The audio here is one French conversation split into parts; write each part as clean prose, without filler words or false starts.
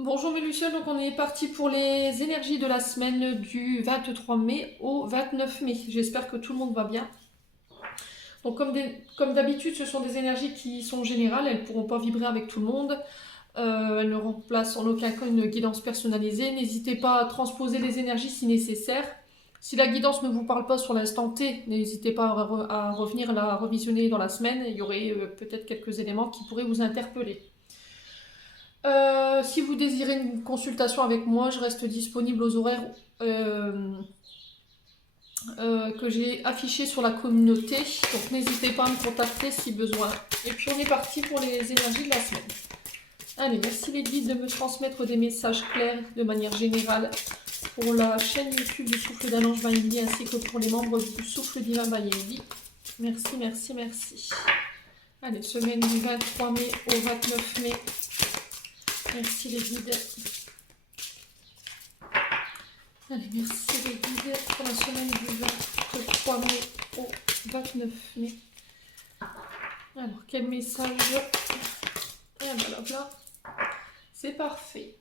Bonjour mes Lucioles, donc on est parti pour les énergies de la semaine du 23 mai au 29 mai. J'espère que tout le monde va bien. Donc comme d'habitude, ce sont des énergies qui sont générales, elles ne pourront pas vibrer avec tout le monde. Elles ne remplacent en aucun cas une guidance personnalisée. N'hésitez pas à transposer les énergies si nécessaire. Si la guidance ne vous parle pas sur l'instant T, n'hésitez pas à revenir la revisionner dans la semaine. Il y aurait peut-être quelques éléments qui pourraient vous interpeller. Si vous désirez une consultation avec moi, je reste disponible aux horaires que j'ai affichés sur la communauté. Donc n'hésitez pas à me contacter si besoin. Et puis on est parti pour les énergies de la semaine. Allez, merci les guides de me transmettre des messages clairs de manière générale pour la chaîne YouTube du Souffle d'un Ange Vanilly ainsi que pour les membres du Souffle Divin Vanilly. Merci, merci, merci. Allez, semaine du 23 mai au 29 mai. Merci les guides. Allez, merci les guides pour la semaine du 23 mai au 29 mai. Alors, quel message? Et voilà, c'est parfait.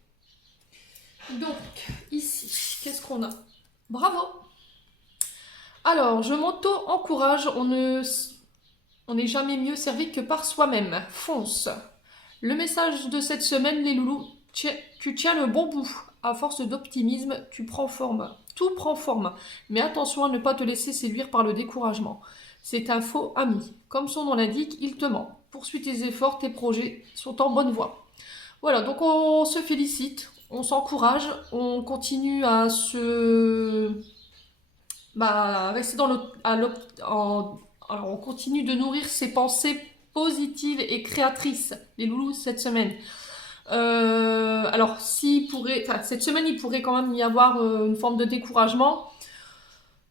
Donc, ici, qu'est-ce qu'on a? Bravo! Alors, je m'auto-encourage, on n'est jamais mieux servi que par soi-même. Fonce! Le message de cette semaine, les loulous, tu tiens le bon bout. À force d'optimisme, tu prends forme. Tout prend forme. Mais attention à ne pas te laisser séduire par le découragement. C'est un faux ami. Comme son nom l'indique, il te ment. Poursuis tes efforts, tes projets sont en bonne voie. Voilà, donc on se félicite, on s'encourage, on continue à rester dans alors on continue de nourrir ses pensées positives et créatrices, les loulous, cette semaine. Alors, cette semaine, il pourrait quand même y avoir une forme de découragement.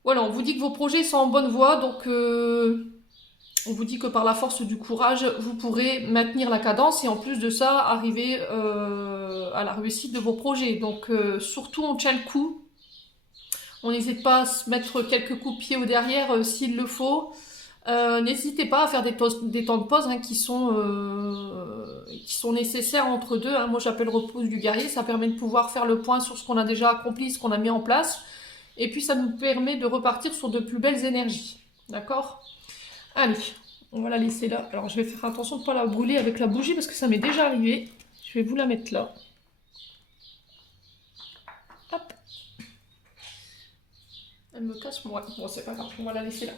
Voilà, on vous dit que vos projets sont en bonne voie, donc on vous dit que par la force du courage, vous pourrez maintenir la cadence et en plus de ça, arriver à la réussite de vos projets. Donc, surtout, on tient le coup. On n'hésite pas à se mettre quelques coups de pied au derrière s'il le faut. N'hésitez pas à faire des temps de pause qui sont nécessaires entre deux. Moi, j'appelle repose du guerrier. Ça permet de pouvoir faire le point sur ce qu'on a déjà accompli, ce qu'on a mis en place. Et puis, ça nous permet de repartir sur de plus belles énergies. D'accord? Allez, on va la laisser là. Alors, je vais faire attention de ne pas la brûler avec la bougie parce que ça m'est déjà arrivé. Je vais vous la mettre là. Hop. Elle me casse moi. Bon, c'est pas grave, on va la laisser là.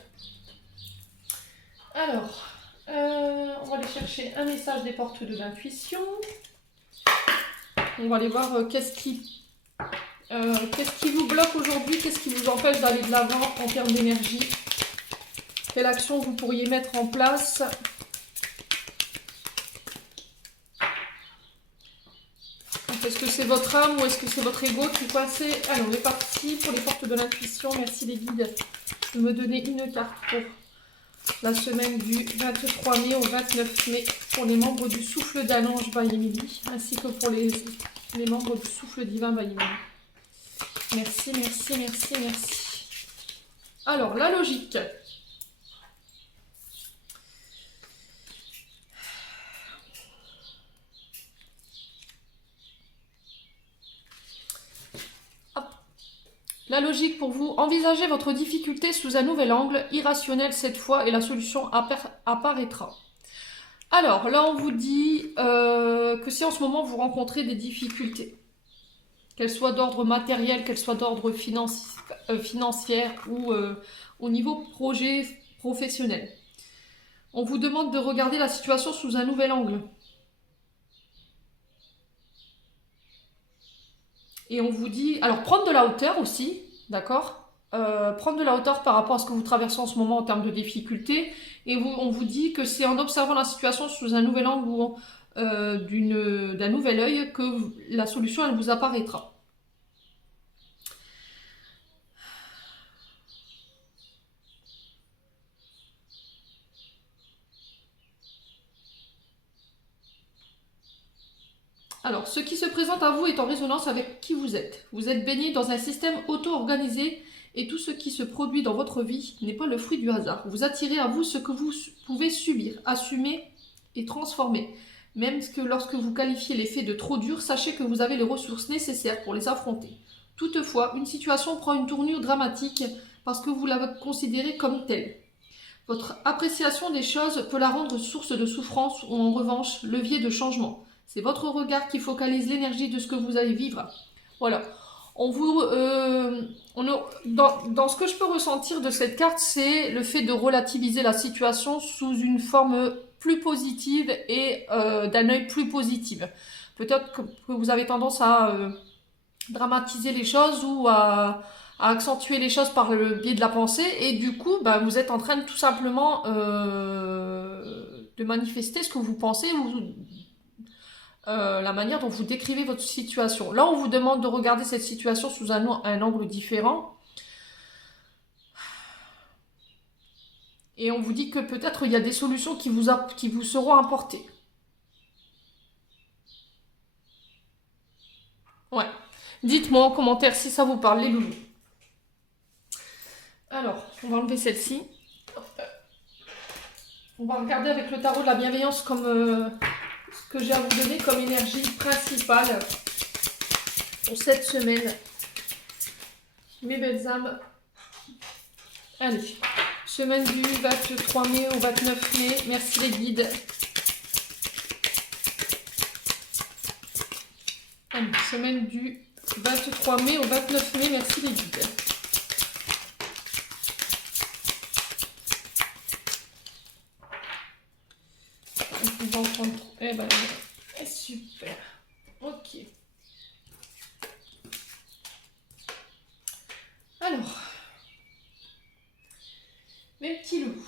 Alors, on va aller chercher un message des portes de l'intuition. On va aller voir qu'est-ce qui vous bloque aujourd'hui, qu'est-ce qui vous empêche d'aller de l'avant en termes d'énergie. Quelle action vous pourriez mettre en place? Est-ce que c'est votre âme ou est-ce que c'est votre ego qui est coincé? Allez, on est parti pour les portes de l'intuition. Merci les guides de me donner une carte pour la semaine du 23 mai au 29 mai pour les membres du Souffle d'un Ange by Emily, ainsi que pour les membres du Souffle Divin by Emily. Merci, merci, merci, merci. Alors, la logique. La logique pour vous, envisagez votre difficulté sous un nouvel angle, irrationnel cette fois, et la solution apparaîtra. Alors, là, on vous dit que si en ce moment vous rencontrez des difficultés, qu'elles soient d'ordre matériel, qu'elles soient d'ordre financière ou au niveau projet professionnel, on vous demande de regarder la situation sous un nouvel angle. Et on vous dit, alors prendre de la hauteur aussi, d'accord, prendre de la hauteur par rapport à ce que vous traversez en ce moment en termes de difficultés. Et on vous dit que c'est en observant la situation sous un nouvel angle ou d'un nouvel œil que la solution elle vous apparaîtra. Alors, ce qui se présente à vous est en résonance avec qui vous êtes. Vous êtes baigné dans un système auto-organisé et tout ce qui se produit dans votre vie n'est pas le fruit du hasard. Vous attirez à vous ce que vous pouvez subir, assumer et transformer. Même que lorsque vous qualifiez les faits de trop durs, sachez que vous avez les ressources nécessaires pour les affronter. Toutefois, une situation prend une tournure dramatique parce que vous la considérez comme telle. Votre appréciation des choses peut la rendre source de souffrance ou en revanche levier de changement. C'est votre regard qui focalise l'énergie de ce que vous allez vivre. Voilà. Dans ce que je peux ressentir de cette carte, c'est le fait de relativiser la situation sous une forme plus positive et d'un œil plus positif. Peut-être que vous avez tendance à dramatiser les choses ou à accentuer les choses par le biais de la pensée et du coup vous êtes en train de tout simplement de manifester ce que vous pensez ou la manière dont vous décrivez votre situation. Là on vous demande de regarder cette situation sous un angle différent et on vous dit que peut-être il y a des solutions qui vous seront apportées. Ouais. Dites-moi en commentaire si ça vous parle les loulous. Alors, on va enlever celle-ci. On va regarder avec le tarot de la bienveillance comme ce que j'ai à vous donner comme énergie principale pour cette semaine. Mes belles âmes. Allez, semaine du 23 mai au 29 mai. Merci les guides. Allez, semaine du 23 mai au 29 mai. Merci les guides. On va en prendre. Eh ben, super. Ok. Alors, mes petits loups.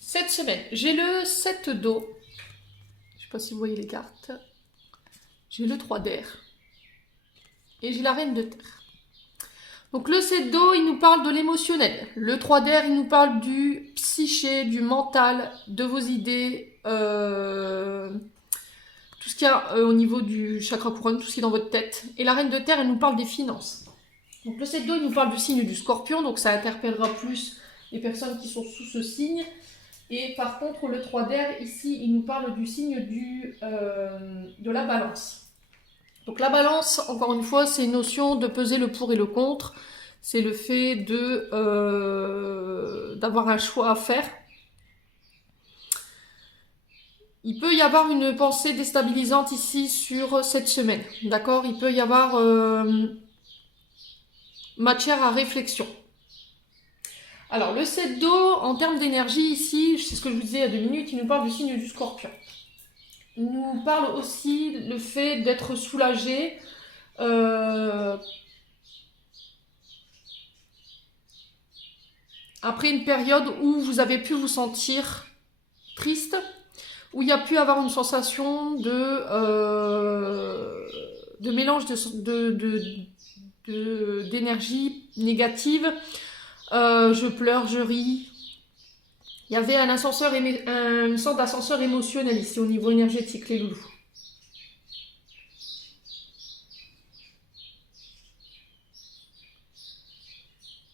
Cette semaine, j'ai le 7 d'eau. Je ne sais pas si vous voyez les cartes. J'ai le 3 d'air. Et j'ai la reine de terre. Donc le 7 d'eau, il nous parle de l'émotionnel. Le 3 d'air, il nous parle du psyché, du mental, de vos idées, tout ce qu'il y a au niveau du chakra couronne, tout ce qui est dans votre tête. Et la reine de terre, elle nous parle des finances. Donc le 7 d'eau, il nous parle du signe du scorpion, donc ça interpellera plus les personnes qui sont sous ce signe. Et par contre, le 3 d'air, ici, il nous parle du signe de la balance. Donc la balance, encore une fois, c'est une notion de peser le pour et le contre. C'est le fait d'avoir un choix à faire. Il peut y avoir une pensée déstabilisante ici sur cette semaine. D'accord ? Il peut y avoir matière à réflexion. Alors le 7 d'eau, en termes d'énergie ici, c'est ce que je vous disais il y a 2 minutes, il nous parle du signe du scorpion. Il nous parle aussi le fait d'être soulagé. Après une période où vous avez pu vous sentir triste, où il y a pu avoir une sensation de mélange d'énergie négative. Je pleure, je ris. Il y avait un ascenseur, une sorte d'ascenseur émotionnel ici au niveau énergétique, les loulous.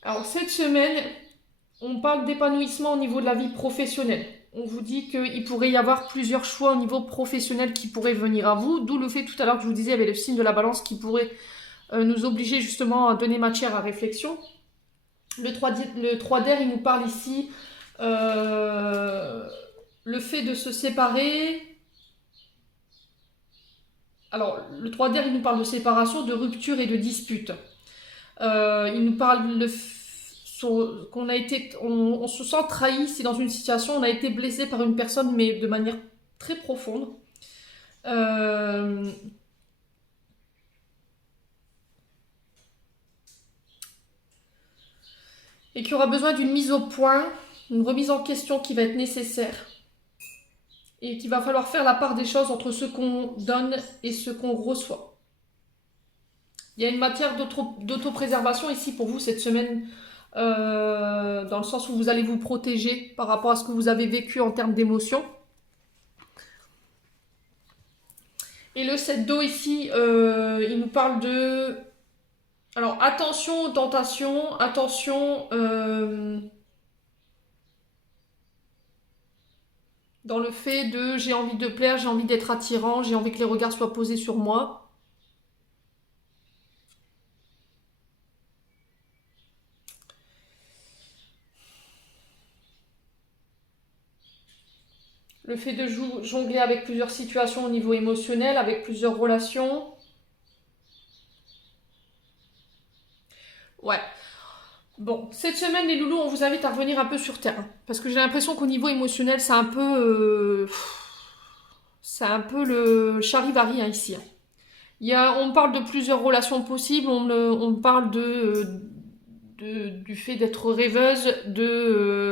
Alors cette semaine, on parle d'épanouissement au niveau de la vie professionnelle. On vous dit qu'il pourrait y avoir plusieurs choix au niveau professionnel qui pourraient venir à vous, d'où le fait tout à l'heure que je vous disais, il y avait le signe de la balance qui pourrait nous obliger justement à donner matière à réflexion. Le 3 d'air, il nous parle ici le fait de se séparer. Alors, le 3 d'air, il nous parle de séparation, de rupture et de dispute. Il nous parle qu'on a été, on se sent trahi si dans une situation on a été blessé par une personne, mais de manière très profonde. Et qu'il y aura besoin d'une mise au point, une remise en question qui va être nécessaire. Et qu'il va falloir faire la part des choses entre ce qu'on donne et ce qu'on reçoit. Il y a une matière d'autopréservation ici pour vous cette semaine, dans le sens où vous allez vous protéger par rapport à ce que vous avez vécu en termes d'émotions. Et le 7 d'eau ici, il nous parle de... Alors attention aux tentations, attention Dans le fait de j'ai envie de plaire, j'ai envie d'être attirant, j'ai envie que les regards soient posés sur moi. Le fait de jongler avec plusieurs situations au niveau émotionnel, avec plusieurs relations. Ouais. Bon, cette semaine, les loulous, on vous invite à revenir un peu sur Terre. Parce que j'ai l'impression qu'au niveau émotionnel, c'est un peu le charivari hein, ici. On parle de plusieurs relations possibles, on parle du fait d'être rêveuse,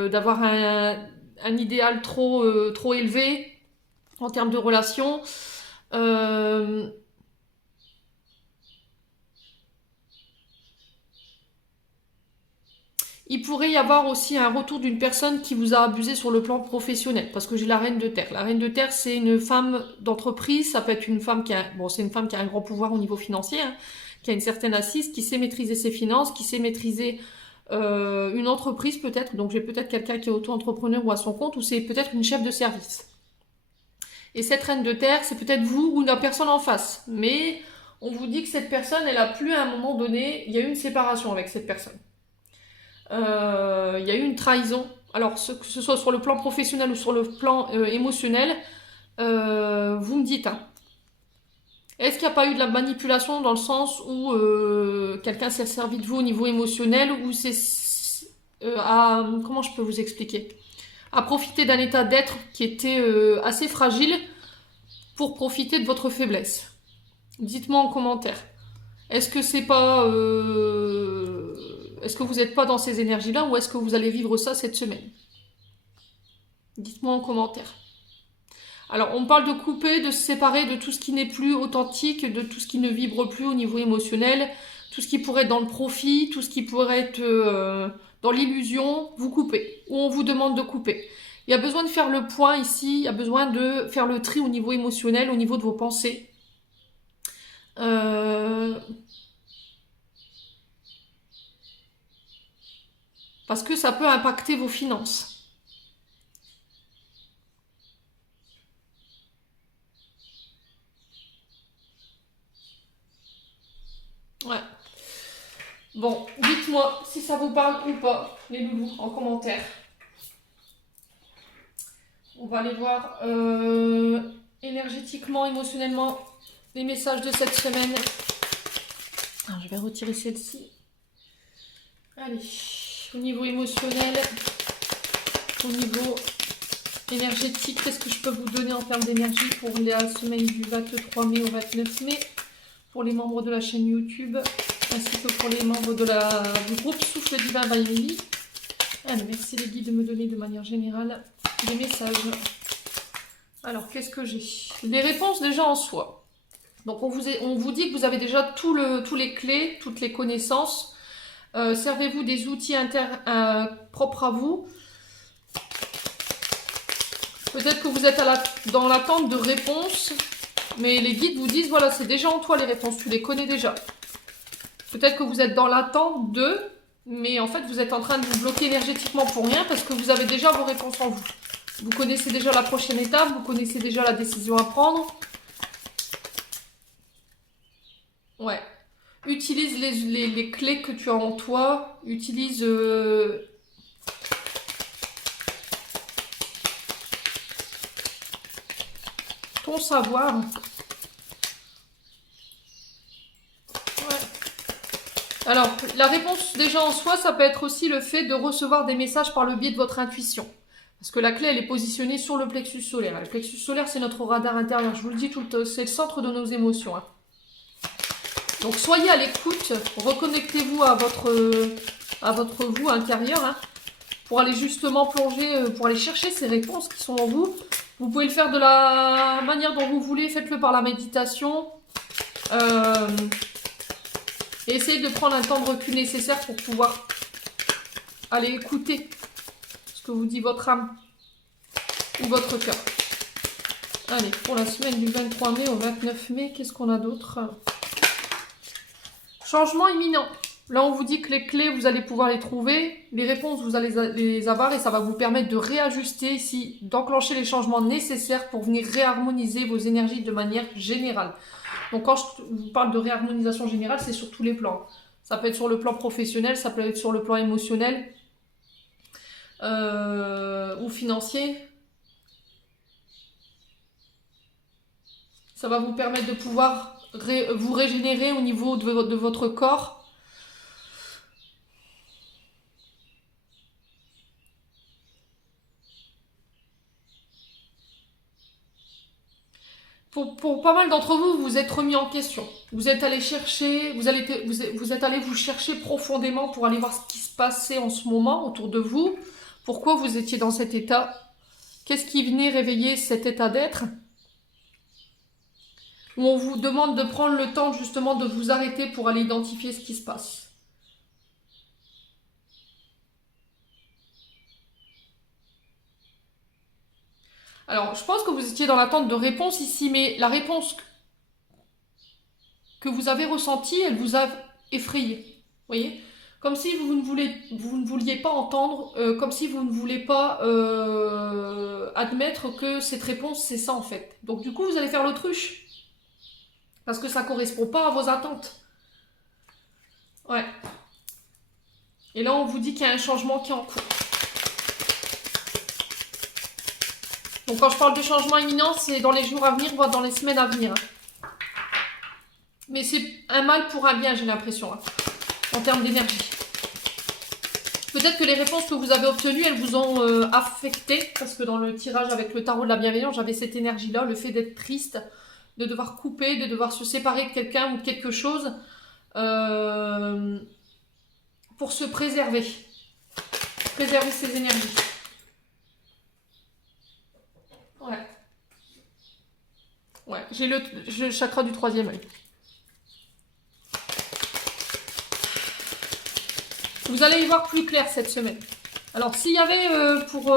d'avoir un idéal trop élevé en termes de relations. Euh, Il pourrait y avoir aussi un retour d'une personne qui vous a abusé sur le plan professionnel, parce que j'ai la reine de terre. La reine de terre, c'est une femme d'entreprise, ça peut être une femme c'est une femme qui a un grand pouvoir au niveau financier, hein, qui a une certaine assise, qui sait maîtriser ses finances, qui sait maîtriser une entreprise peut-être, donc j'ai peut-être quelqu'un qui est auto-entrepreneur ou à son compte, ou c'est peut-être une chef de service. Et cette reine de terre, c'est peut-être vous ou la personne en face, mais on vous dit que cette personne, elle a plus à un moment donné, il y a eu une séparation avec cette personne. Il y a eu une trahison. Alors, que ce soit sur le plan professionnel ou sur le plan émotionnel, vous me dites. Hein. Est-ce qu'il n'y a pas eu de la manipulation dans le sens où quelqu'un s'est servi de vous au niveau émotionnel ou c'est comment je peux vous expliquer? À profiter d'un état d'être qui était assez fragile pour profiter de votre faiblesse. Dites-moi en commentaire. Est-ce que c'est pas est-ce que vous n'êtes pas dans ces énergies-là ou est-ce que vous allez vivre ça cette semaine? Dites-moi en commentaire. Alors, on parle de couper, de se séparer de tout ce qui n'est plus authentique, de tout ce qui ne vibre plus au niveau émotionnel, tout ce qui pourrait être dans le profit, tout ce qui pourrait être dans l'illusion, vous coupez. Ou on vous demande de couper. Il y a besoin de faire le point ici, il y a besoin de faire le tri au niveau émotionnel, au niveau de vos pensées. Parce que ça peut impacter vos finances. Ouais. Bon, dites-moi si ça vous parle ou pas, les loulous, en commentaire. On va aller voir énergétiquement, émotionnellement, les messages de cette semaine. Alors, je vais retirer celle-ci. Allez, au niveau émotionnel, au niveau énergétique, qu'est-ce que je peux vous donner en termes d'énergie pour la semaine du 23 mai au 29 mai pour les membres de la chaîne YouTube ainsi que pour les membres du groupe Souffle Divin by Emily. Allez, merci les guides de me donner de manière générale des messages. Alors, qu'est-ce que j'ai? Les réponses déjà en soi. Donc, on vous dit que vous avez déjà tous les clés, toutes les connaissances. Servez-vous des outils propres à vous. Peut-être que vous êtes dans l'attente de réponses, mais les guides vous disent, voilà, c'est déjà en toi les réponses, tu les connais déjà. Peut-être que vous êtes dans l'attente de, mais en fait, vous êtes en train de vous bloquer énergétiquement pour rien parce que vous avez déjà vos réponses en vous. Vous connaissez déjà la prochaine étape, vous connaissez déjà la décision à prendre. Ouais. Utilise les clés que tu as en toi. Utilise ton savoir. Ouais. Alors, la réponse déjà en soi, ça peut être aussi le fait de recevoir des messages par le biais de votre intuition. Parce que la clé, elle est positionnée sur le plexus solaire. Le plexus solaire, c'est notre radar intérieur. Je vous le dis, c'est le centre de nos émotions. Hein. Donc, soyez à l'écoute. Reconnectez-vous à votre vous intérieur. Hein, pour aller justement plonger, pour aller chercher ces réponses qui sont en vous. Vous pouvez le faire de la manière dont vous voulez. Faites-le par la méditation. Et essayez de prendre un temps de recul nécessaire pour pouvoir aller écouter ce que vous dit votre âme ou votre cœur. Allez, pour la semaine du 23 mai au 29 mai, qu'est-ce qu'on a d'autre? Changement imminent. Là, on vous dit que les clés, vous allez pouvoir les trouver. Les réponses, vous allez les avoir et ça va vous permettre de réajuster ici, d'enclencher les changements nécessaires pour venir réharmoniser vos énergies de manière générale. Donc, quand je vous parle de réharmonisation générale, c'est sur tous les plans. Ça peut être sur le plan professionnel, ça peut être sur le plan émotionnel ou financier. Ça va vous permettre de pouvoir vous régénérer au niveau de votre corps. Pour pas mal d'entre vous, vous êtes remis en question. Vous êtes allé chercher, vous êtes allé vous chercher profondément pour aller voir ce qui se passait en ce moment autour de vous. Pourquoi vous étiez dans cet état? Qu'est-ce qui venait réveiller cet état d'être? Où on vous demande de prendre le temps justement de vous arrêter pour aller identifier ce qui se passe. Alors, je pense que vous étiez dans l'attente de réponse ici, mais la réponse que vous avez ressentie, elle vous a effrayé. Vous voyez? Comme si vous ne vouliez pas entendre, comme si vous ne voulez pas admettre que cette réponse, c'est ça en fait. Donc du coup, vous allez faire l'autruche. Parce que ça ne correspond pas à vos attentes. Ouais. Et là, on vous dit qu'il y a un changement qui est en cours. Donc quand je parle de changement imminent, c'est dans les jours à venir, voire dans les semaines à venir. Mais c'est un mal pour un bien, j'ai l'impression, en termes d'énergie. Peut-être que les réponses que vous avez obtenues, elles vous ont affecté, parce que dans le tirage avec le tarot de la bienveillance, j'avais cette énergie-là, le fait d'être triste, de devoir couper, de devoir se séparer de quelqu'un ou de quelque chose, pour se préserver ses énergies. Ouais. Ouais, j'ai le chakra du troisième œil. Vous allez y voir plus clair cette semaine. Alors, s'il y avait pour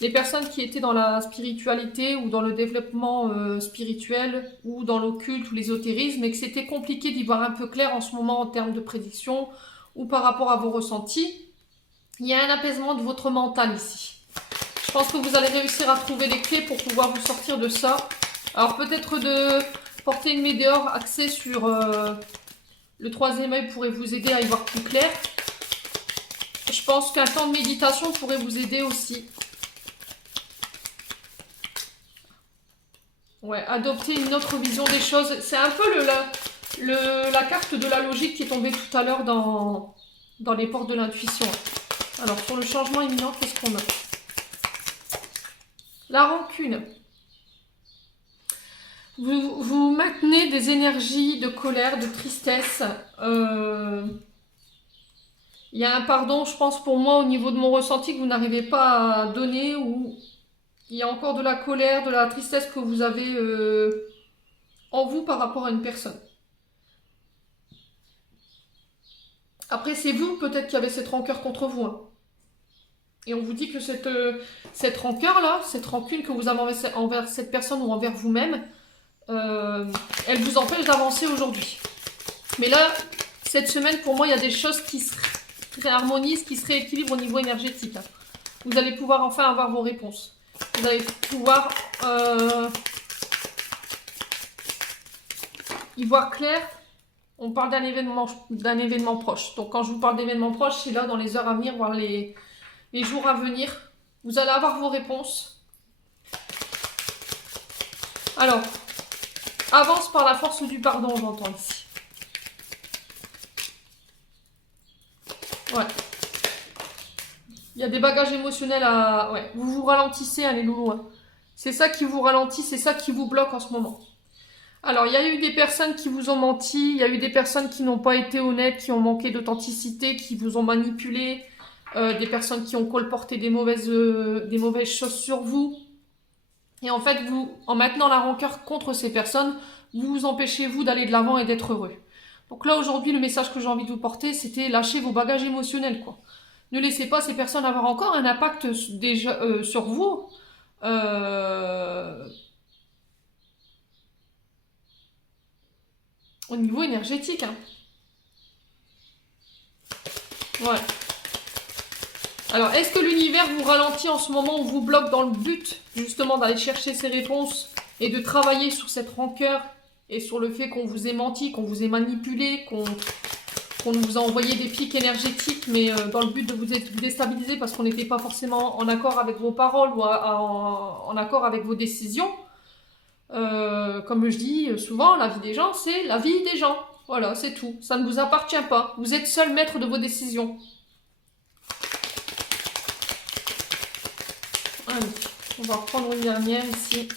les personnes qui étaient dans la spiritualité ou dans le développement spirituel ou dans l'occulte ou l'ésotérisme et que c'était compliqué d'y voir un peu clair en ce moment en termes de prédiction ou par rapport à vos ressentis, il y a un apaisement de votre mental ici. Je pense que vous allez réussir à trouver les clés pour pouvoir vous sortir de ça. Alors peut-être de porter une météore axée sur le troisième œil pourrait vous aider à y voir plus clair. Je pense qu'un temps de méditation pourrait vous aider aussi. Ouais, adopter une autre vision des choses. C'est un peu la carte de la logique qui est tombée tout à l'heure dans les portes de l'intuition. Alors, sur le changement imminent, qu'est-ce qu'on a? La rancune. Vous maintenez des énergies de colère, de tristesse. Il y a un pardon, je pense, pour moi, au niveau de mon ressenti que vous n'arrivez pas à donner, ou il y a encore de la colère, de la tristesse que vous avez en vous par rapport à une personne. Après, c'est vous peut-être qui avez cette rancœur contre vous. Hein. Et on vous dit que cette rancœur-là, cette rancune que vous avez envers cette personne ou envers vous-même, elle vous empêche d'avancer aujourd'hui. Mais là, cette semaine, pour moi, il y a des choses qui se réharmonisent, qui se rééquilibrent au niveau énergétique. Hein. Vous allez pouvoir enfin avoir vos réponses. Vous allez pouvoir y voir clair. On parle d'un événement proche. Donc quand je vous parle d'événement proche, c'est là dans les heures à venir, voire les jours à venir. Vous allez avoir vos réponses. Alors, avance par la force du pardon, j'entends ici. Ouais. Il y a des bagages émotionnels à... Ouais, vous vous ralentissez, allez loulou. C'est ça qui vous ralentit, c'est ça qui vous bloque en ce moment. Alors, il y a eu des personnes qui vous ont menti, il y a eu des personnes qui n'ont pas été honnêtes, qui ont manqué d'authenticité, qui vous ont manipulé, des personnes qui ont colporté des mauvaises choses sur vous. Et en fait, en maintenant la rancœur contre ces personnes, vous empêchez, vous, d'aller de l'avant et d'être heureux. Donc là, aujourd'hui, le message que j'ai envie de vous porter, c'était lâcher vos bagages émotionnels, quoi. Ne laissez pas ces personnes avoir encore un impact déjà sur vous. Au niveau énergétique. Hein. Ouais. Alors, est-ce que l'univers vous ralentit en ce moment ou vous bloque dans le but, justement, d'aller chercher ces réponses et de travailler sur cette rancœur et sur le fait qu'on vous ait menti, qu'on vous ait manipulé, qu'on vous a envoyé des pics énergétiques, mais dans le but de vous déstabiliser parce qu'on n'était pas forcément en accord avec vos paroles ou en accord avec vos décisions. Comme je dis souvent, la vie des gens, c'est la vie des gens. Voilà, c'est tout. Ça ne vous appartient pas. Vous êtes seul maître de vos décisions. Allez, on va reprendre une dernière ici.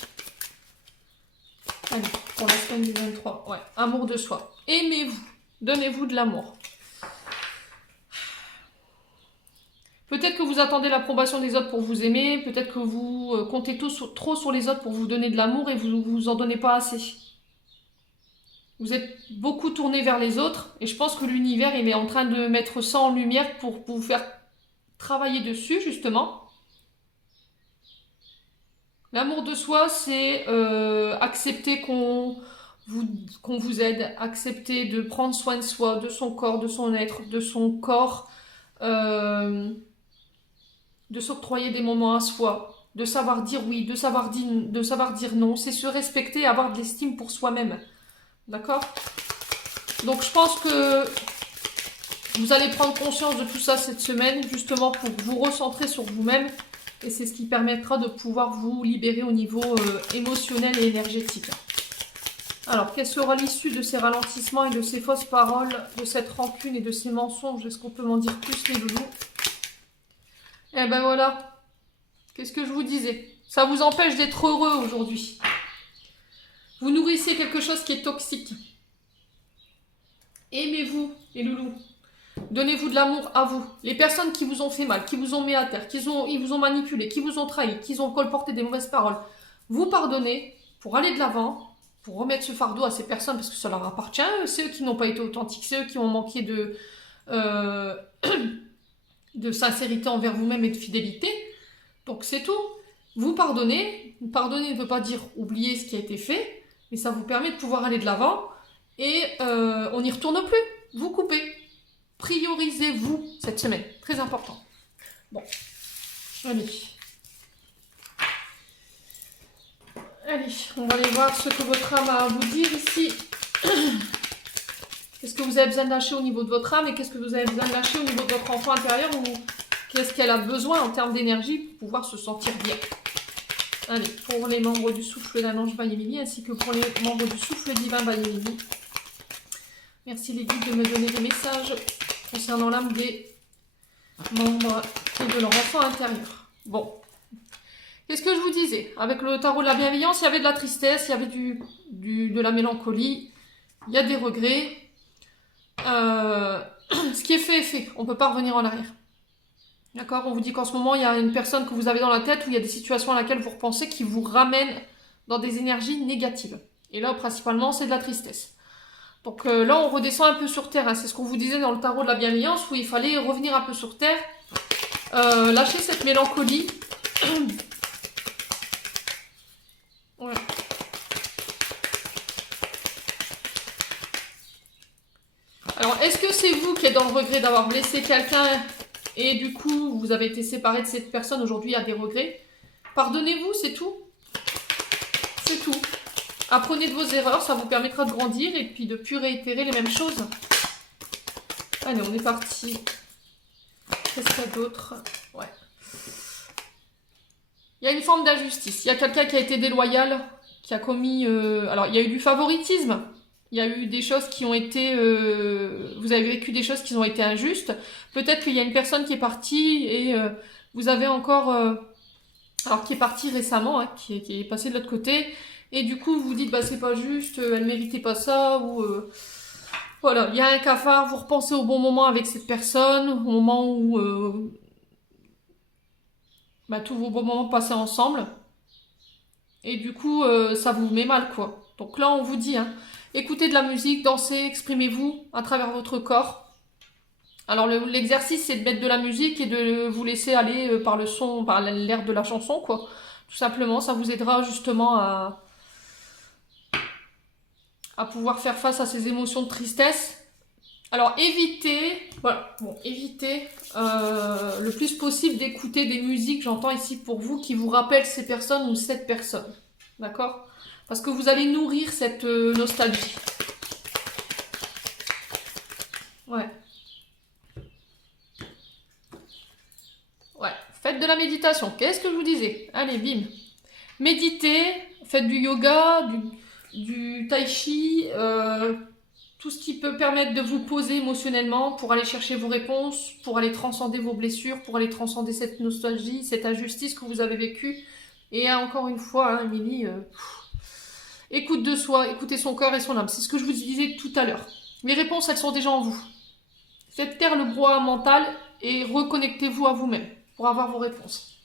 Allez, pour la semaine du 23. Ouais, amour de soi. Aimez-vous. Donnez-vous de l'amour. Peut-être que vous attendez l'approbation des autres pour vous aimer. Peut-être que vous comptez trop sur les autres pour vous donner de l'amour et vous vous en donnez pas assez. Vous êtes beaucoup tourné vers les autres et je pense que l'univers, il est en train de mettre ça en lumière pour vous faire travailler dessus, justement. L'amour de soi, c'est accepter qu'on vous aide, accepter de prendre soin de soi, de son corps, de son être, de son corps, de s'octroyer des moments à soi, de savoir dire oui, de savoir dire non. C'est se respecter, avoir de l'estime pour soi-même. D'accord ? Donc je pense que vous allez prendre conscience de tout ça cette semaine, justement pour vous recentrer sur vous-même. Et c'est ce qui permettra de pouvoir vous libérer au niveau émotionnel et énergétique. Alors, quelle sera l'issue de ces ralentissements et de ces fausses paroles, de cette rancune et de ces mensonges? Est-ce qu'on peut m'en dire plus, les loulous? Eh ben voilà. Qu'est-ce que je vous disais? Ça vous empêche d'être heureux aujourd'hui. Vous nourrissez quelque chose qui est toxique. Aimez-vous, les loulous. Donnez-vous de l'amour à vous. Les personnes qui vous ont fait mal, qui vous ont mis à terre, ils vous ont manipulé, qui vous ont trahi, qui ont colporté des mauvaises paroles, vous pardonnez pour aller de l'avant, pour remettre ce fardeau à ces personnes parce que ça leur appartient. C'est eux qui n'ont pas été authentiques, c'est eux qui ont manqué de sincérité envers vous-même et de fidélité. Donc c'est tout. Vous pardonnez. Pardonner ne veut pas dire oublier ce qui a été fait, mais ça vous permet de pouvoir aller de l'avant et on n'y retourne plus. Vous coupez. Priorisez-vous cette semaine. Très important. Bon. Allez. Allez, on va aller voir ce que votre âme a à vous dire ici. Qu'est-ce que vous avez besoin de lâcher au niveau de votre âme et qu'est-ce que vous avez besoin de lâcher au niveau de votre enfant intérieur ou qu'est-ce qu'elle a besoin en termes d'énergie pour pouvoir se sentir bien. Allez, pour les membres du souffle d'un ange Bayemili ainsi que pour les membres du souffle divin Bayemili. Merci les guides de me donner des messages concernant l'âme des membres et de leur enfant intérieur. Bon. Qu'est-ce que je vous disais? Avec le tarot de la bienveillance, il y avait de la tristesse, il y avait de la mélancolie, il y a des regrets. Ce qui est fait est fait. On ne peut pas revenir en arrière. D'accord? On vous dit qu'en ce moment, il y a une personne que vous avez dans la tête où il y a des situations à laquelle vous repensez qui vous ramènent dans des énergies négatives. Et là, principalement, c'est de la tristesse. Donc là, on redescend un peu sur Terre. Hein. C'est ce qu'on vous disait dans le tarot de la bienveillance où il fallait revenir un peu sur Terre. Lâcher cette mélancolie. Ouais. Alors, est-ce que c'est vous qui êtes dans le regret d'avoir blessé quelqu'un et du coup, vous avez été séparé de cette personne, aujourd'hui il y a des regrets? Pardonnez-vous, c'est tout. C'est tout. Apprenez de vos erreurs, ça vous permettra de grandir et puis de ne plus réitérer les mêmes choses. Allez, on est parti. Qu'est-ce qu'il y a d'autre? Ouais. Il y a une forme d'injustice. Il y a quelqu'un qui a été déloyal, qui a commis... Alors, il y a eu du favoritisme. Il y a eu des choses qui ont été... Vous avez vécu des choses qui ont été injustes. Peut-être qu'il y a une personne qui est partie et vous avez encore... alors, qui est partie récemment, hein, qui est passée de l'autre côté. Et du coup, vous dites, bah c'est pas juste, elle méritait pas ça, ou... voilà, il y a un cafard, vous repensez au bon moment avec cette personne, au moment où... bah, tous vos bons moments passés ensemble. Et du coup, ça vous met mal, quoi. Donc là, on vous dit, hein, écoutez de la musique, dansez, exprimez-vous à travers votre corps. Alors l'exercice, c'est de mettre de la musique et de vous laisser aller par le son, par l'air de la chanson, quoi. Tout simplement, ça vous aidera justement à pouvoir faire face à ces émotions de tristesse Alors évitez, voilà, bon, évitez le plus possible d'écouter des musiques, j'entends ici pour vous, qui vous rappellent ces personnes ou cette personne. D'accord? Parce que vous allez nourrir cette nostalgie. Ouais. Ouais. Faites de la méditation. Qu'est-ce que je vous disais? Allez, bim. Méditez, faites du yoga, du tai chi, tout ce qui peut permettre de vous poser émotionnellement pour aller chercher vos réponses, pour aller transcender vos blessures, pour aller transcender cette nostalgie, cette injustice que vous avez vécue. Et encore une fois, hein, Émilie, écoute de soi, écoutez son cœur et son âme. C'est ce que je vous disais tout à l'heure. Les réponses, elles sont déjà en vous. Faites taire le brouhaha mental et reconnectez-vous à vous-même pour avoir vos réponses.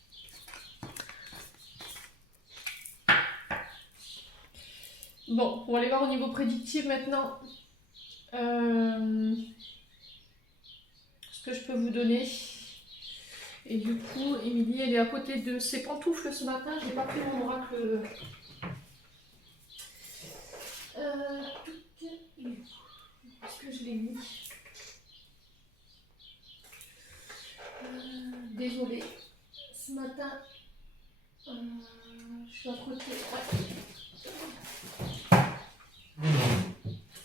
Bon, on va aller voir au niveau prédictif maintenant. Ce que je peux vous donner. Et du coup, Émilie, elle est à côté de ses pantoufles ce matin. Je n'ai pas pris mon oracle. Est-ce que je l'ai mis? Désolée. Ce matin, je suis à côté. Ouais.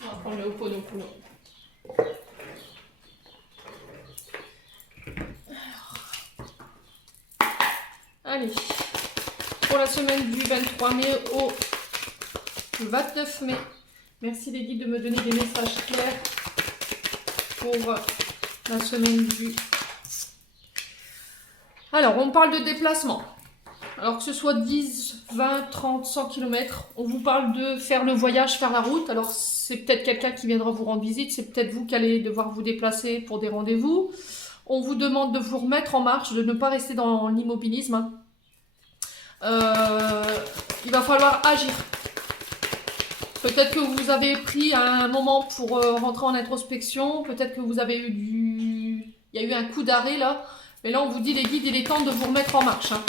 On va prendre le Ho'oponopono. Allez, pour la semaine du 23 mai au 29 mai, merci les guides de me donner des messages clairs pour la semaine du... Alors, on parle de déplacement. Alors que ce soit 10, 20, 30, 100 km, on vous parle de faire le voyage, faire la route. Alors, c'est peut-être quelqu'un qui viendra vous rendre visite, c'est peut-être vous qui allez devoir vous déplacer pour des rendez-vous. On vous demande de vous remettre en marche, de ne pas rester dans l'immobilisme. Il va falloir agir. Peut-être que vous avez pris un moment pour rentrer en introspection. Peut-être que vous avez eu il y a eu un coup d'arrêt là. Mais là, on vous dit, les guides, il est temps de vous remettre en marche. Hein.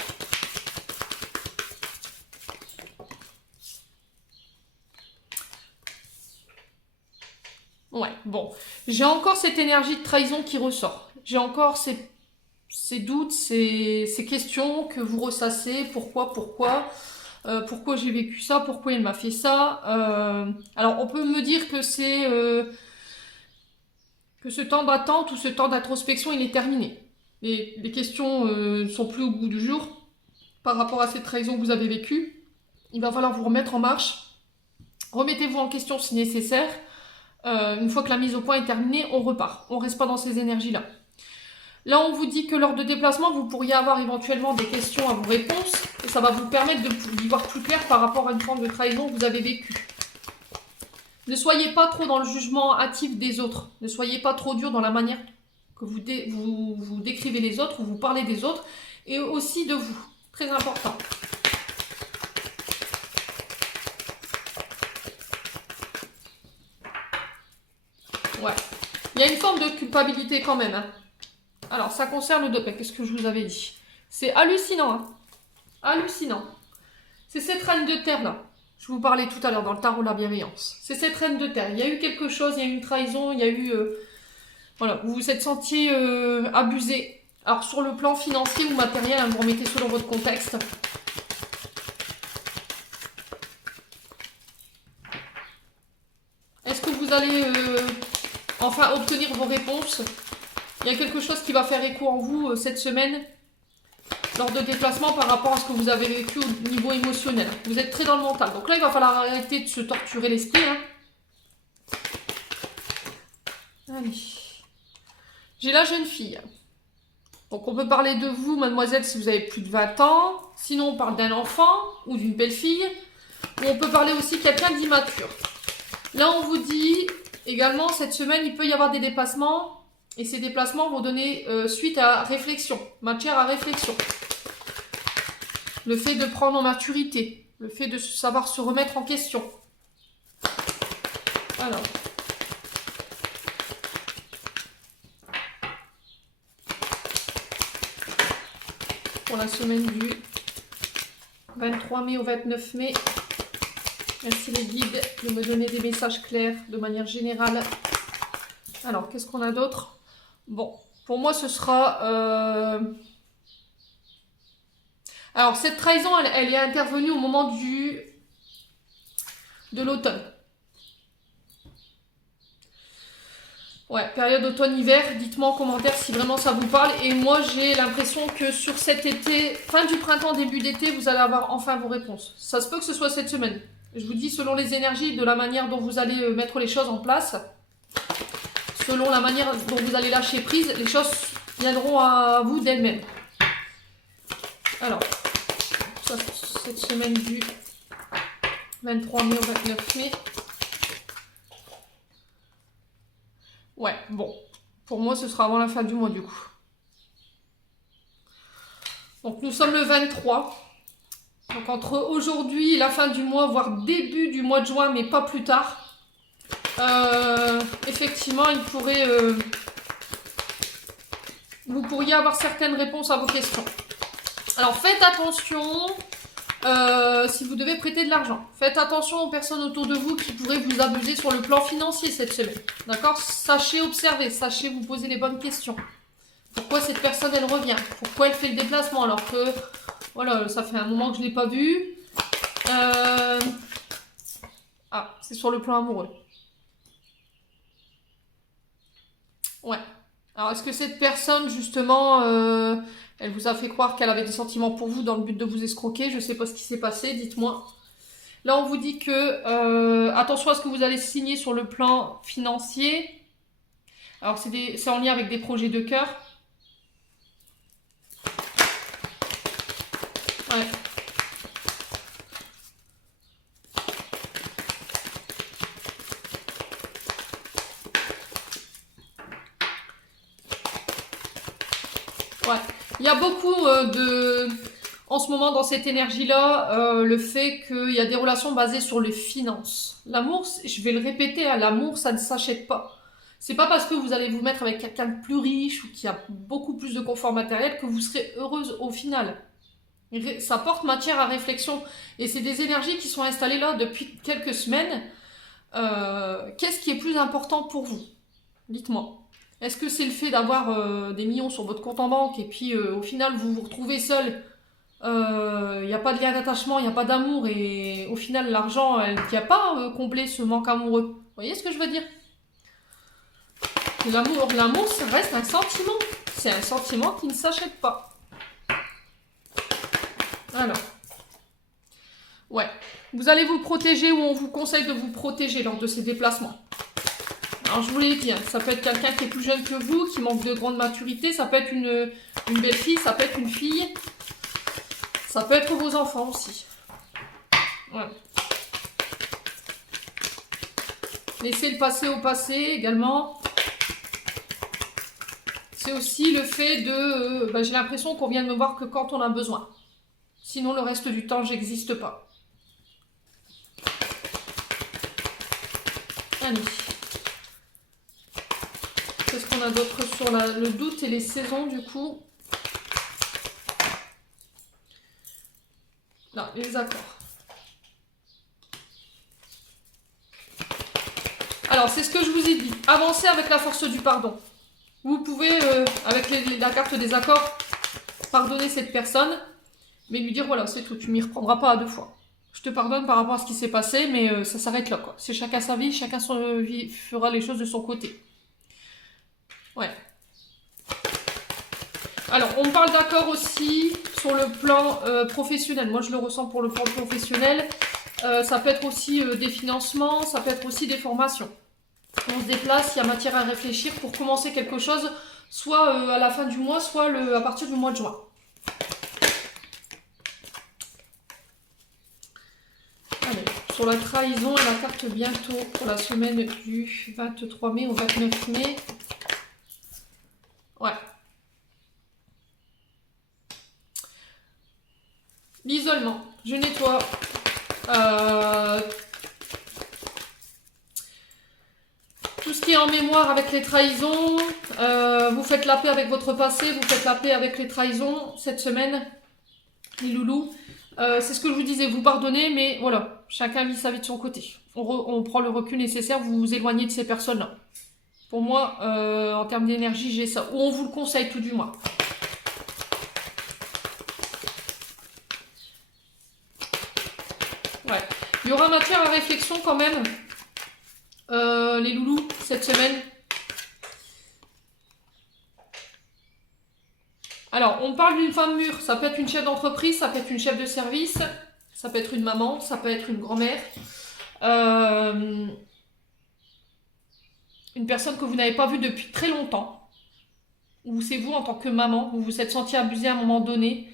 Ouais, bon. J'ai encore cette énergie de trahison qui ressort. J'ai encore ces doutes, ces questions que vous ressassez. Pourquoi pourquoi j'ai vécu ça? Pourquoi il m'a fait ça? Alors, on peut me dire que c'est que ce temps d'attente ou ce temps d'introspection, il est terminé. Les questions ne sont plus au goût du jour par rapport à cette trahison que vous avez vécue. Il va falloir vous remettre en marche. Remettez-vous en question si nécessaire. Une fois que la mise au point est terminée, on repart. On ne reste pas dans ces énergies-là. Là, on vous dit que lors de déplacement, vous pourriez avoir éventuellement des questions à vos réponses. Et ça va vous permettre d'y voir plus clair par rapport à une forme de trahison que vous avez vécue. Ne soyez pas trop dans le jugement hâtif des autres. Ne soyez pas trop dur dans la manière que vous décrivez les autres ou vous parlez des autres. Et aussi de vous. Très important. Ouais. Il y a une forme de culpabilité quand même. Hein. Alors, ça concerne le 2. Qu'est-ce que je vous avais dit? C'est hallucinant. Hein. Hallucinant. C'est cette reine de terre là. Je vous parlais tout à l'heure dans le tarot de la bienveillance. C'est cette reine de terre. Il y a eu quelque chose, il y a eu une trahison, il y a eu... voilà, vous vous êtes senti abusé. Alors, sur le plan financier ou matériel, hein, vous remettez selon votre contexte. Est-ce que vous allez enfin obtenir vos réponses? Il y a quelque chose qui va faire écho en vous cette semaine lors de déplacement par rapport à ce que vous avez vécu au niveau émotionnel. Vous êtes très dans le mental. Donc là, il va falloir arrêter de se torturer l'esprit. Hein. Allez. J'ai la jeune fille. Donc on peut parler de vous, mademoiselle, si vous avez plus de 20 ans. Sinon, on parle d'un enfant ou d'une belle fille. Ou on peut parler aussi de quelqu'un d'immature. Là, on vous dit également, cette semaine, il peut y avoir des déplacements. Et ces déplacements vont donner suite à réflexion, matière à réflexion. Le fait de prendre en maturité, le fait de savoir se remettre en question. Alors. Pour la semaine du 23 mai au 29 mai. Merci les guides de me donner des messages clairs de manière générale Alors, qu'est-ce qu'on a d'autre? Bon, pour moi, ce sera... Alors, cette trahison, elle est intervenue au moment de l'automne. Ouais, période automne-hiver, dites-moi en commentaire si vraiment ça vous parle. Et moi, j'ai l'impression que sur cet été, fin du printemps, début d'été, vous allez avoir enfin vos réponses. Ça se peut que ce soit cette semaine. Je vous dis, selon les énergies, de la manière dont vous allez mettre les choses en place, selon la manière dont vous allez lâcher prise, les choses viendront à vous d'elles-mêmes. Alors, ça, cette semaine du 23 mai au 29 mai. Ouais, bon. Pour moi, ce sera avant la fin du mois, du coup. Donc, nous sommes le 23. Donc, entre aujourd'hui et la fin du mois, voire début du mois de juin, mais pas plus tard, effectivement, vous pourriez avoir certaines réponses à vos questions. Alors, faites attention si vous devez prêter de l'argent. Faites attention aux personnes autour de vous qui pourraient vous abuser sur le plan financier cette semaine. D'accord? Sachez observer, sachez vous poser les bonnes questions. Pourquoi cette personne, elle revient? Pourquoi elle fait le déplacement alors que, voilà, ça fait un moment que je ne l'ai pas vue. Ah, c'est sur le plan amoureux. Ouais. Alors, est-ce que cette personne, justement, elle vous a fait croire qu'elle avait des sentiments pour vous dans le but de vous escroquer? Je ne sais pas ce qui s'est passé, dites-moi. Là, on vous dit que, attention à ce que vous allez signer sur le plan financier. Alors, c'est en lien avec des projets de cœur. Ouais. Ouais. Il y a beaucoup en ce moment dans cette énergie-là, le fait qu'il y a des relations basées sur les finances. L'amour, je vais le répéter, hein, l'amour, ça ne s'achète pas. C'est pas parce que vous allez vous mettre avec quelqu'un de plus riche ou qui a beaucoup plus de confort matériel que vous serez heureuse au final. Ça porte matière à réflexion. Et c'est des énergies qui sont installées là depuis quelques semaines. Qu'est-ce qui est plus important pour vous? Dites-moi. Est-ce que c'est le fait d'avoir des millions sur votre compte en banque et puis au final vous vous retrouvez seul, il n'y a pas de lien d'attachement, il n'y a pas d'amour et au final l'argent elle ne vient pas combler ce manque amoureux? Vous voyez ce que je veux dire? L'amour ça reste un sentiment. C'est un sentiment qui ne s'achète pas. Alors, ouais. Vous allez vous protéger ou on vous conseille de vous protéger lors de ces déplacements. Alors je vous l'ai dit, hein, ça peut être quelqu'un qui est plus jeune que vous, qui manque de grande maturité, ça peut être une belle-fille, ça peut être une fille, ça peut être vos enfants aussi. Ouais. Laissez le passé au passé également. C'est aussi le fait de... j'ai l'impression qu'on vient de me voir que quand on a besoin. Sinon le reste du temps, j'existe pas. Allez. Qu'est-ce qu'on a d'autre sur le doute et les saisons du coup? Là, les accords. Alors, c'est ce que je vous ai dit. Avancez avec la force du pardon. Vous pouvez, avec la carte des accords, pardonner cette personne, mais lui dire, voilà, c'est tout, tu m'y reprendras pas à deux fois. Je te pardonne par rapport à ce qui s'est passé, mais ça s'arrête là, quoi. C'est chacun sa vie, chacun fera les choses de son côté. Ouais. Alors, on parle d'accord aussi sur le plan professionnel. Moi, je le ressens pour le plan professionnel. Ça peut être aussi des financements, ça peut être aussi des formations. On se déplace, il y a matière à réfléchir pour commencer quelque chose, soit à la fin du mois, soit à partir du mois de juin. Allez, sur la trahison et la carte bientôt pour la semaine du 23 mai au 29 mai. Ouais. L'isolement, je nettoie. Tout ce qui est en mémoire avec les trahisons, vous faites la paix avec votre passé, vous faites la paix avec les trahisons cette semaine, les loulous. C'est ce que je vous disais, vous pardonnez, mais voilà, chacun vit sa vie de son côté. On prend le recul nécessaire, vous vous éloignez de ces personnes-là. Pour moi, en termes d'énergie, j'ai ça. Ou on vous le conseille tout du moins. Ouais. Il y aura matière à réflexion quand même. Les loulous, cette semaine. Alors, on parle d'une femme mûre. Ça peut être une chef d'entreprise, ça peut être une chef de service, ça peut être une maman, ça peut être une grand-mère. Une personne que vous n'avez pas vue depuis très longtemps. Ou c'est vous en tant que maman, vous vous êtes senti abusé à un moment donné.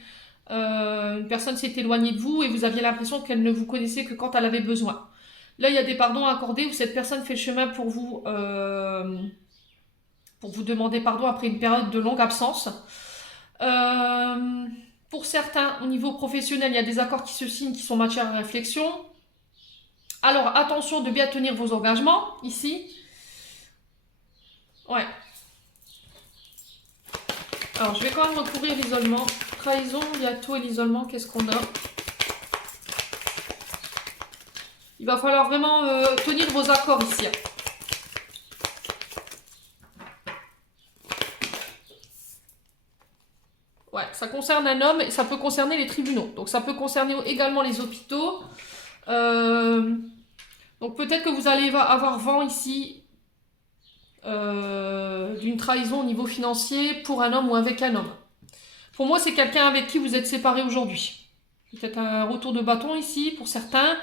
Une personne s'est éloignée de vous et vous aviez l'impression qu'elle ne vous connaissait que quand elle avait besoin. Là, il y a des pardons à accorder où cette personne fait le chemin pour vous demander pardon après une période de longue absence. Pour certains, au niveau professionnel, il y a des accords qui se signent qui sont matière à réflexion. Alors, attention de bien tenir vos engagements, ici. Ouais. Alors, je vais quand même recouvrir l'isolement. Trahison, bientôt et l'isolement, qu'est-ce qu'on a? Il va falloir vraiment tenir vos accords ici. Ouais, ça concerne un homme et ça peut concerner les tribunaux. Donc, ça peut concerner également les hôpitaux. Donc, peut-être que vous allez avoir vent ici d'une trahison au niveau financier pour un homme ou avec un homme. Pour moi, c'est quelqu'un avec qui vous êtes séparés aujourd'hui. Peut-être un retour de bâton ici pour certains.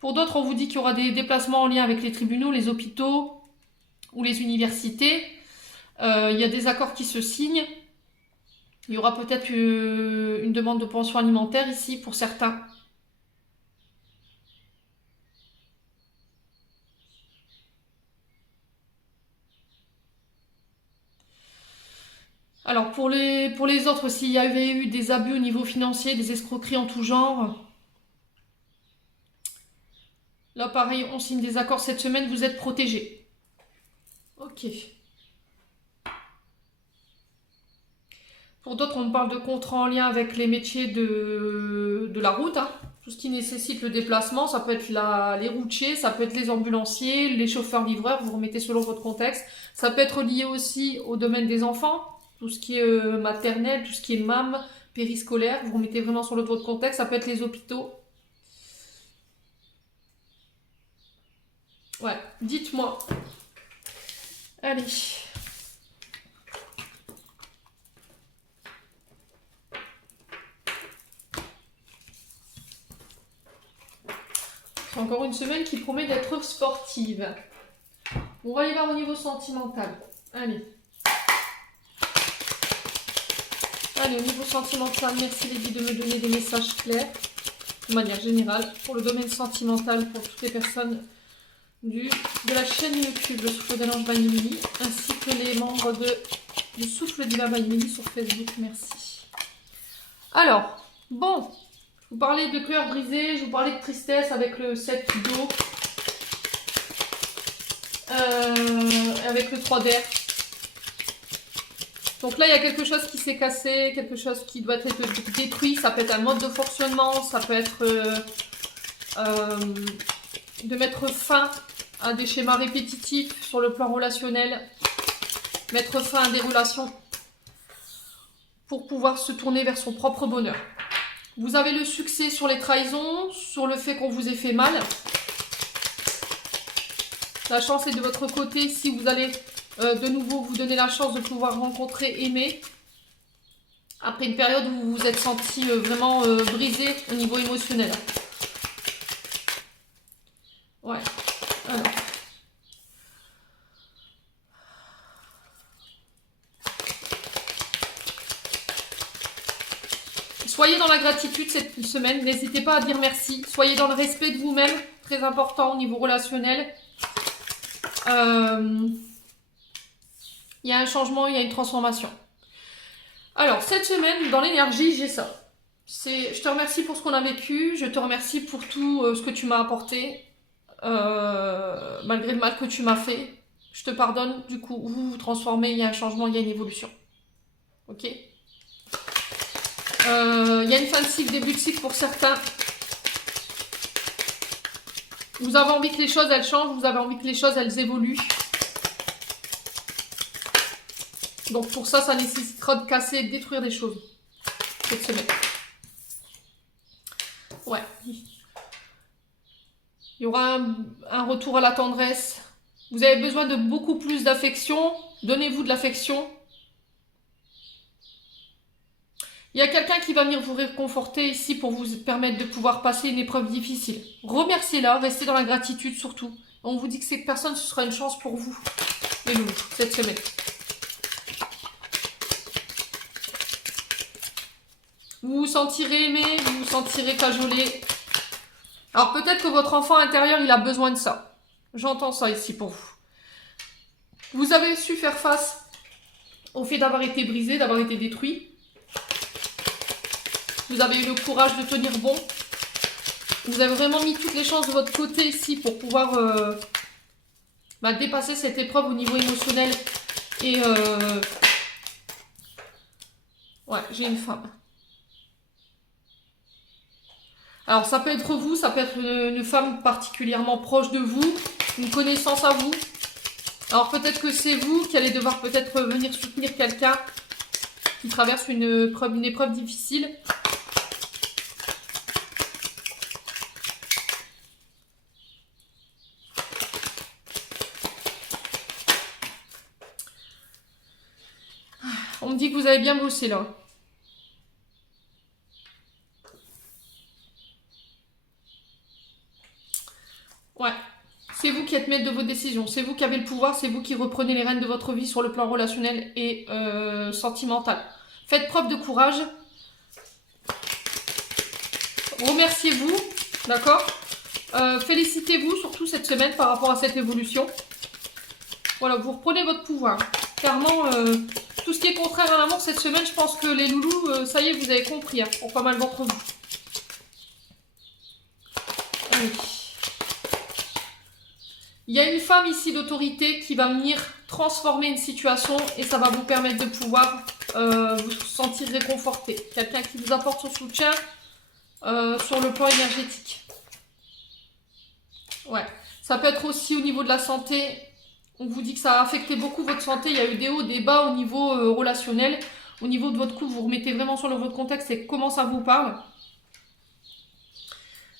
Pour d'autres, on vous dit qu'il y aura des déplacements en lien avec les tribunaux, les hôpitaux ou les universités. Il y a des accords qui se signent. Il y aura peut-être une demande de pension alimentaire ici pour certains. Alors pour les autres, s'il y avait eu des abus au niveau financier, des escroqueries en tout genre, là pareil, on signe des accords cette semaine, vous êtes protégés. Ok. Pour d'autres, on parle de contrats en lien avec les métiers de la route, hein. Tout ce qui nécessite le déplacement, ça peut être les routiers, ça peut être les ambulanciers, les chauffeurs-livreurs, vous remettez selon votre contexte. Ça peut être lié aussi au domaine des enfants, tout ce qui est maternel, tout ce qui est MAM, périscolaire, vous remettez vraiment sur votre contexte. Ça peut être les hôpitaux. Ouais, dites-moi. Allez. C'est encore une semaine qui promet d'être sportive. On va y voir au niveau sentimental. Allez. Allez, au niveau sentimental, merci les guides de me donner des messages clairs. De manière générale, pour le domaine sentimental, pour toutes les personnes de la chaîne YouTube Le Souffle de l'Ange by Emily, ainsi que les membres du Souffle Divin by Emily sur Facebook. Merci. Alors, bon. Je vous parlais de cœur brisé, je vous parlais de tristesse avec le 7 d'eau, avec le 3 d'air. Donc là, il y a quelque chose qui s'est cassé, quelque chose qui doit être détruit. Ça peut être un mode de fonctionnement, ça peut être de mettre fin à des schémas répétitifs sur le plan relationnel, mettre fin à des relations pour pouvoir se tourner vers son propre bonheur. Vous avez le succès sur les trahisons, sur le fait qu'on vous ait fait mal. La chance est de votre côté si vous allez de nouveau vous donner la chance de pouvoir rencontrer, aimer. Après une période où vous vous êtes senti vraiment brisé au niveau émotionnel. Ouais. Alors. Soyez dans la gratitude cette semaine, n'hésitez pas à dire merci. Soyez dans le respect de vous-même, très important au niveau relationnel. Il y a un changement, il y a une transformation. Alors, cette semaine, dans l'énergie, j'ai ça. Je te remercie pour ce qu'on a vécu, je te remercie pour tout ce que tu m'as apporté, malgré le mal que tu m'as fait. Je te pardonne, du coup, vous vous transformez, il y a un changement, il y a une évolution. Ok ? Il y a une fin de cycle, début de cycle pour certains. Vous avez envie que les choses elles changent, vous avez envie que les choses elles évoluent. Donc pour ça, ça nécessitera de casser et de détruire des choses cette semaine. Ouais. Il y aura un retour à la tendresse. Vous avez besoin de beaucoup plus d'affection. Donnez-vous de l'affection. Il y a quelqu'un qui va venir vous réconforter ici pour vous permettre de pouvoir passer une épreuve difficile. Remerciez-la, restez dans la gratitude surtout. On vous dit que cette personne, ce sera une chance pour vous, les loulous, cette semaine. Vous vous sentirez aimé, vous vous sentirez cajolé. Alors peut-être que votre enfant intérieur, il a besoin de ça. J'entends ça ici pour vous. Vous avez su faire face au fait d'avoir été brisé, d'avoir été détruit. Vous avez eu le courage de tenir bon. Vous avez vraiment mis toutes les chances de votre côté ici pour pouvoir dépasser cette épreuve au niveau émotionnel. Et ouais, j'ai une femme. Alors ça peut être vous, ça peut être une femme particulièrement proche de vous, une connaissance à vous. Alors peut-être que c'est vous qui allez devoir peut-être venir soutenir quelqu'un qui traverse une épreuve difficile. On me dit que vous avez bien bossé là. Ouais. C'est vous qui êtes maître de vos décisions. C'est vous qui avez le pouvoir. C'est vous qui reprenez les rênes de votre vie sur le plan relationnel et sentimental. Faites preuve de courage. Remerciez-vous. D'accord ? Félicitez-vous surtout cette semaine par rapport à cette évolution. Voilà, vous reprenez votre pouvoir. Clairement, tout ce qui est contraire à l'amour cette semaine, je pense que les loulous, ça y est, vous avez compris, hein, pour pas mal d'entre vous. Allez. Il y a une femme ici d'autorité qui va venir transformer une situation et ça va vous permettre de pouvoir vous sentir réconforté. Quelqu'un qui vous apporte son soutien sur le plan énergétique. Ouais. Ça peut être aussi au niveau de la santé. On vous dit que ça a affecté beaucoup votre santé. Il y a eu des hauts, des bas au niveau relationnel. Au niveau de votre couple, vous remettez vraiment sur votre contexte et comment ça vous parle.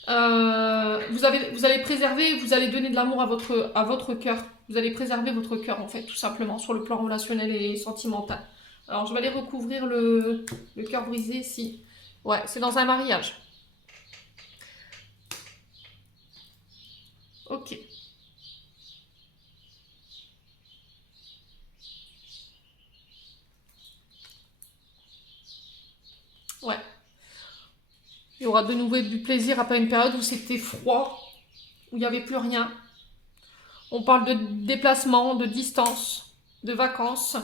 Vous allez préserver, vous allez donner de l'amour à votre cœur. Vous allez préserver votre cœur, en fait, tout simplement, sur le plan relationnel et sentimental. Alors, je vais aller recouvrir le cœur brisé ici. Ouais, c'est dans un mariage. Ok. Ouais. Il y aura de nouveau du plaisir après une période où c'était froid, où il n'y avait plus rien. On parle de déplacement, de distance, de vacances.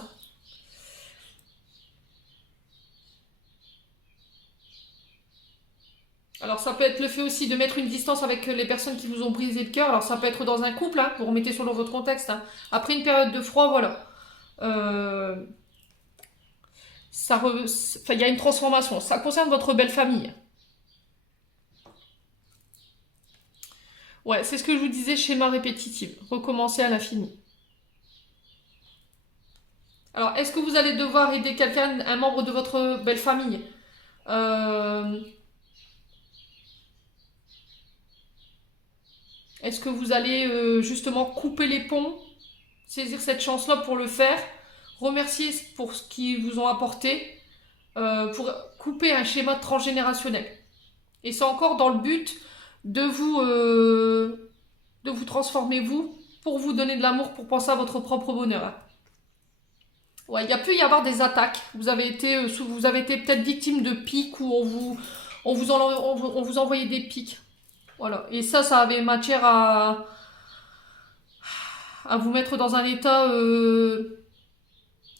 Alors ça peut être le fait aussi de mettre une distance avec les personnes qui vous ont brisé le cœur. Alors ça peut être dans un couple, hein, vous remettez sur votre contexte. Hein. Après une période de froid, voilà. Il y a une transformation. Ça concerne votre belle famille. Ouais, c'est ce que je vous disais, schéma répétitif. Recommencer à l'infini. Alors, est-ce que vous allez devoir aider quelqu'un, un membre de votre belle famille Est-ce que vous allez justement couper les ponts, saisir cette chance-là pour le faire, remercier pour ce qu'ils vous ont apporté, pour couper un schéma transgénérationnel. Et c'est encore dans le but de vous transformer vous, pour vous donner de l'amour, pour penser à votre propre bonheur. Hein. Ouais, il y a pu y avoir des attaques. Vous avez été peut-être victime de pics où on vous envoyait des pics. Voilà. Et ça avait matière à vous mettre dans un état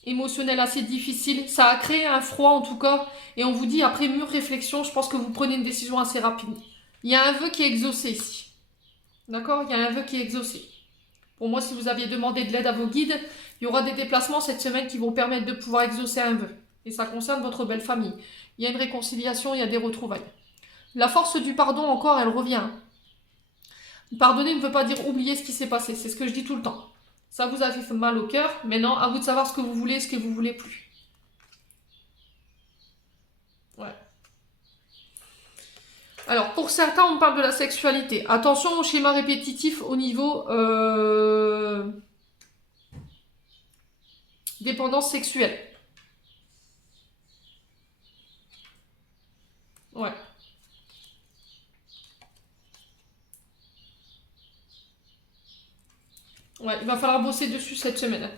émotionnel assez difficile. Ça a créé un froid en tout cas. Et on vous dit, après mûre réflexion, je pense que vous prenez une décision assez rapide. Il y a un vœu qui est exaucé ici. D'accord ? Il y a un vœu qui est exaucé. Pour moi, si vous aviez demandé de l'aide à vos guides, il y aura des déplacements cette semaine qui vont permettre de pouvoir exaucer un vœu. Et ça concerne votre belle famille. Il y a une réconciliation, il y a des retrouvailles. La force du pardon, encore, elle revient. Pardonner ne veut pas dire oublier ce qui s'est passé. C'est ce que je dis tout le temps. Ça vous a fait mal au cœur. Maintenant, à vous de savoir ce que vous voulez et ce que vous voulez plus. Ouais. Alors, pour certains, on parle de la sexualité. Attention au schéma répétitif au niveau dépendance sexuelle. Ouais. Ouais, il va falloir bosser dessus cette semaine.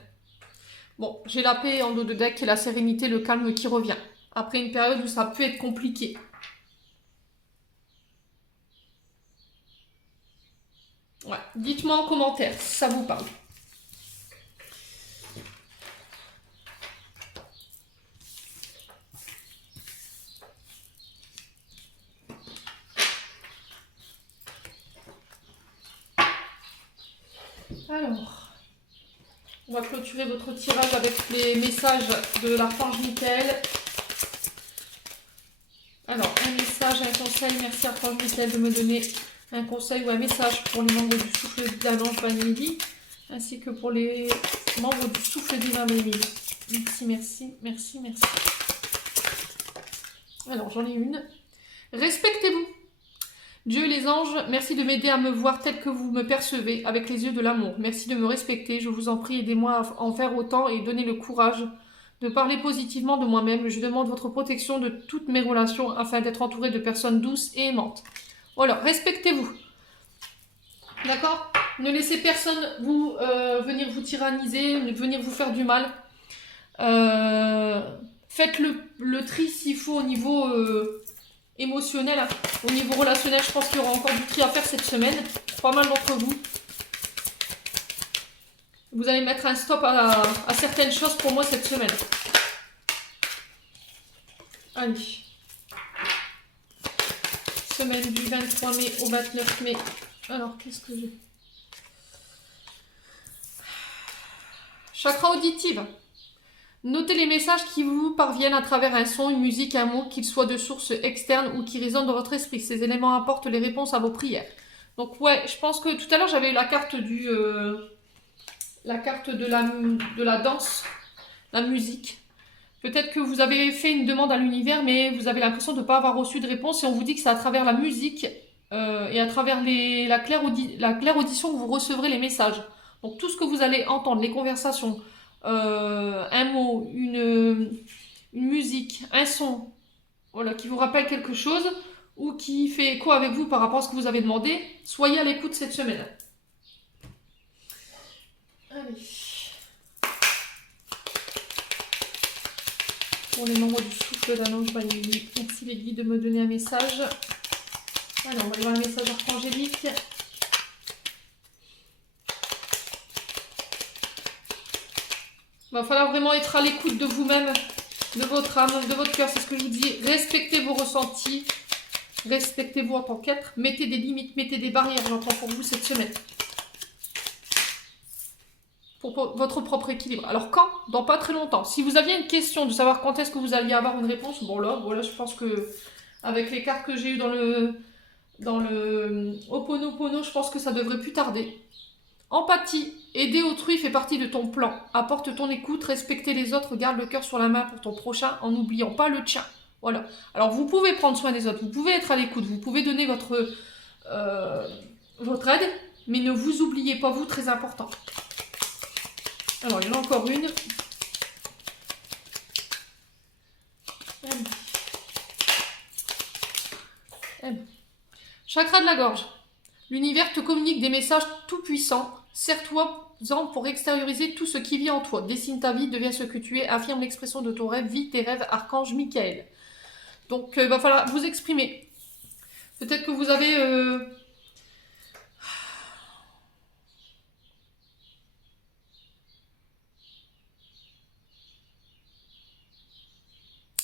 Bon, j'ai la paix en dos de deck et la sérénité, le calme qui revient. Après une période où ça peut être compliqué. Ouais, dites-moi en commentaire si ça vous parle. Alors, on va clôturer votre tirage avec les messages de l'Archange Michael. Alors, un message, un conseil. Merci Archange Michael de me donner un conseil ou un message pour les membres du souffle d'un ange Vanille, ainsi que pour les membres du souffle divin Vanille. Merci, merci, merci, merci. Alors, j'en ai une. Respectez-vous. Dieu et les anges, merci de m'aider à me voir tel que vous me percevez, avec les yeux de l'amour. Merci de me respecter, je vous en prie, aidez-moi à en faire autant et donnez le courage de parler positivement de moi-même. Je demande votre protection de toutes mes relations afin d'être entouré de personnes douces et aimantes. Voilà, respectez-vous. D'accord? Ne laissez personne venir vous tyranniser, venir vous faire du mal. Faites le tri s'il faut au niveau... émotionnel, au niveau relationnel, je pense qu'il y aura encore du tri à faire cette semaine. Pas mal d'entre vous. Vous allez mettre un stop à certaines choses pour moi cette semaine. Allez. Semaine du 23 mai au 29 mai. Alors, qu'est-ce que j'ai? Chakra auditive. Notez les messages qui vous parviennent à travers un son, une musique, un mot, qu'ils soient de source externe ou qui résonnent dans votre esprit. Ces éléments apportent les réponses à vos prières. Donc ouais, je pense que tout à l'heure j'avais eu la carte de la danse, la musique. Peut-être que vous avez fait une demande à l'univers, mais vous avez l'impression de ne pas avoir reçu de réponse et on vous dit que c'est à travers la musique et à travers la claire audition que vous recevrez les messages. Donc tout ce que vous allez entendre, les conversations, un mot, une musique, un son, voilà, qui vous rappelle quelque chose ou qui fait écho avec vous par rapport à ce que vous avez demandé, soyez à l'écoute cette semaine. Allez. Pour les membres du souffle d'un ange Vanille, merci les guides de me donner un message. Alors, on va aller voir un message archangélique. Il va falloir vraiment être à l'écoute de vous-même, de votre âme, de votre cœur. C'est ce que je vous dis. Respectez vos ressentis. Respectez-vous en tant qu'être. Mettez des limites, mettez des barrières, j'entends pour vous cette semaine. Pour votre propre équilibre. Alors quand? Dans pas très longtemps. Si vous aviez une question de savoir quand est-ce que vous alliez avoir une réponse, bon là, je pense que avec les cartes que j'ai eues dans le Ho'oponopono, je pense que ça devrait plus tarder. Empathie. Aider autrui fait partie de ton plan. Apporte ton écoute, respecter les autres, garde le cœur sur la main pour ton prochain en n'oubliant pas le tien. Voilà. Alors vous pouvez prendre soin des autres, vous pouvez être à l'écoute, vous pouvez donner votre aide, mais ne vous oubliez pas vous, très important. Alors il y en a encore une. Chakra de la gorge. L'univers te communique des messages tout puissants. Serre-toi-en pour extérioriser tout ce qui vit en toi. Dessine ta vie, deviens ce que tu es, affirme l'expression de ton rêve, vis tes rêves, archange Michael. Donc, il va falloir vous exprimer. Peut-être que vous avez...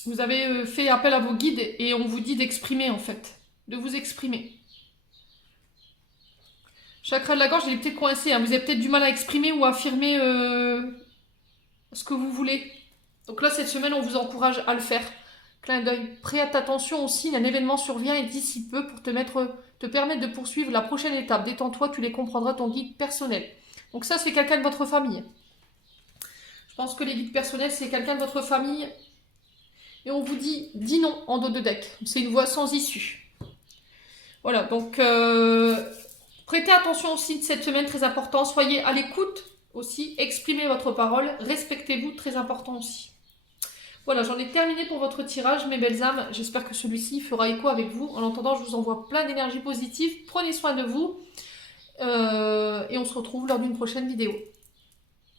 Vous avez fait appel à vos guides et on vous dit d'exprimer en fait. De vous exprimer. Chakra de la gorge, il est peut-être coincé. Hein. Vous avez peut-être du mal à exprimer ou à affirmer ce que vous voulez. Donc là, cette semaine, on vous encourage à le faire. Clin d'œil. Prête attention aussi, un événement survient et d'ici peu pour te permettre de poursuivre la prochaine étape. Détends-toi, tu les comprendras, ton guide personnel. Donc ça, c'est quelqu'un de votre famille. Je pense que les guides personnels, c'est quelqu'un de votre famille. Et on vous dit, dis non en dos de deck. C'est une voie sans issue. Voilà, donc prêtez attention aussi de cette semaine, très important. Soyez à l'écoute aussi, exprimez votre parole, respectez-vous, très important aussi. Voilà, j'en ai terminé pour votre tirage, mes belles âmes. J'espère que celui-ci fera écho avec vous. En attendant, je vous envoie plein d'énergie positive. Prenez soin de vous. Et on se retrouve lors d'une prochaine vidéo.